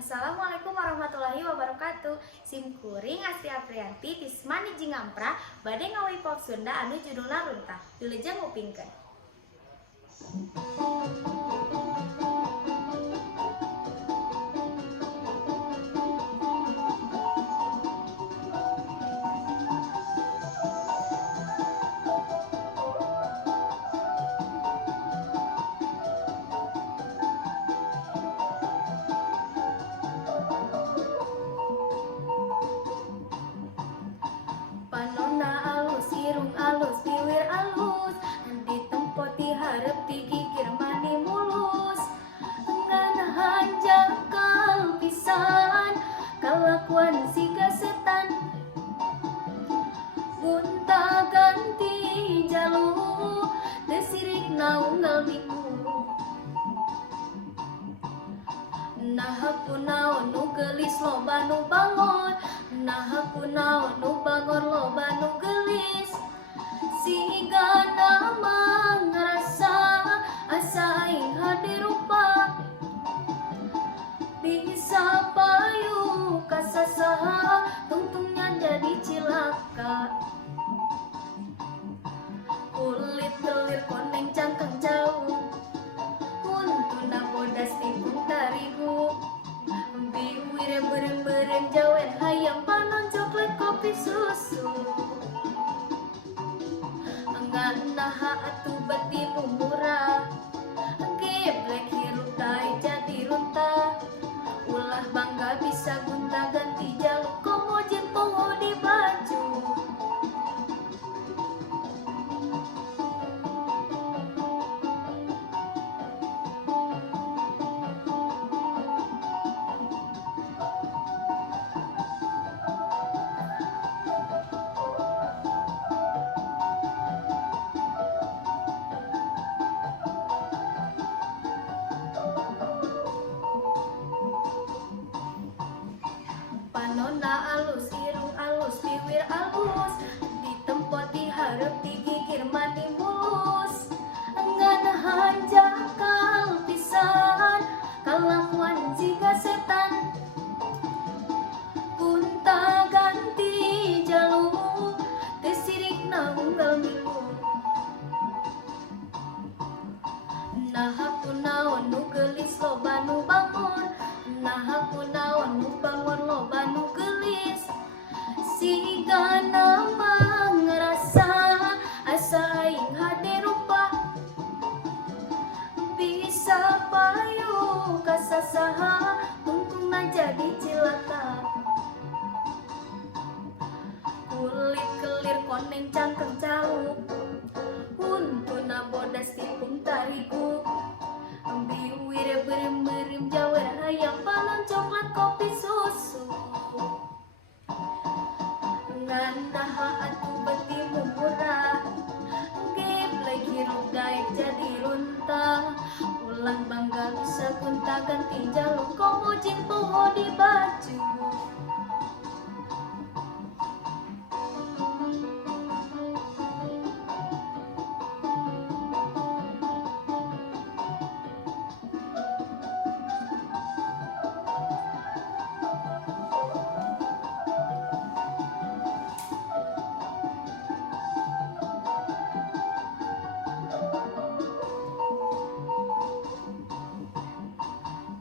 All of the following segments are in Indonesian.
Assalamualaikum warahmatullahi wabarakatuh. Simkuring Asti Aprianti Tismani Jingampra bade ngawi pop Sunda anu judulna Runtah. Wilujeng ngupingkeun. Panonna alus, irung alus, bibir alus, ditempo ti hareup ti gigir mani mulus. Nganahan jakal pisan, kalakuan siga setan. Gunta ganti jalu, teu sirik naunggal minggu. Nah kunaon nu geulis loba nu bangor, nah kunaon nu bangor loba nu geulis. Sigana mah ngarasa asa aing hade rupa, bisa payu ka sasaha tungtungnya jadi cilaka. Kulit gelir koneng cangkang jauh, untuna bodas tipung tarigu. Biwir berem-berem jawen hayam panon coklat kopi susu. Nganaha atuh beti murah, geblek hirup dae jadi runtah. Ulah bangga bisa gunta ganti jaluk komo jeung poho di baju. Panonna alus, irung alus, bibir alus, ditempo ti hareup ti gigir mani mulus. Nganahan jakal pisan, kalakuan jiga setan. Gunta ganti jalu, teu sirik naunggal milu. Nah kunaon nu geulis loba nu bangor, nah kunaon nu bangor loba nu geulis. Sigana mah ngarasa asa aing hade rupa, bisa payu ka sasaha tungtungna jadi cilaka. Kulit kelir koneng cangkeng cau, untuna bodas tipung tarigu. Biwir berem-berem jawer hayam panon coklat kopi susu. Nganaha atuh beti murah, geblek hirup daek jadi runtah. Ulah bangga bisa gunta ganti jaluk komo jeung poho di baju.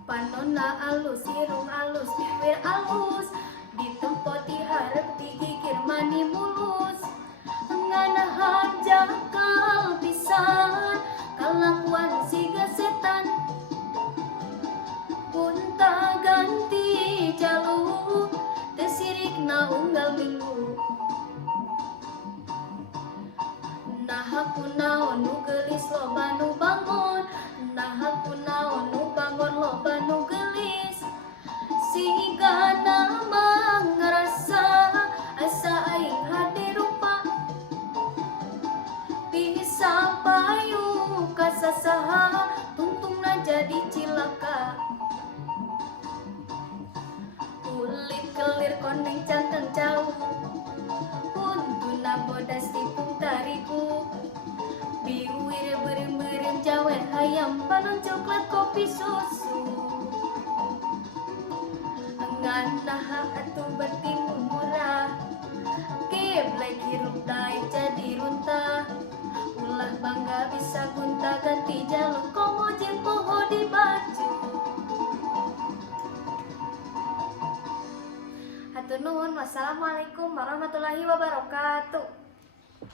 Panonna alus, irung alus, bibir alus, ditempo ti hareup ti gigir mani mulus. Nganahan jakal pisan, kalakuan siga setan. Gunta ganti jalu, teu sirik naunggal minggu. Nah kunaon nu geulis loba nu bangor, nah kunaon nu bangor loba nu geulis. Sigana mah ngarasa asa aing hade rupa, bisa payu ka sasaha tungtungna jadi cilaka. Kulit kelir koneng cangkeng jauh, untuna bodas tipung tarigu. Biwir berem-berem jawen hayam panon coklat kopi susu. Nganaha atuh betimu murah, geblek hirup daek jadi runtah. Ulah bangga bisa gunta ganti jaluk, komo jeung poho di baju. Hatur nuhun, wassalamualaikum warahmatullahi wabarakatuh.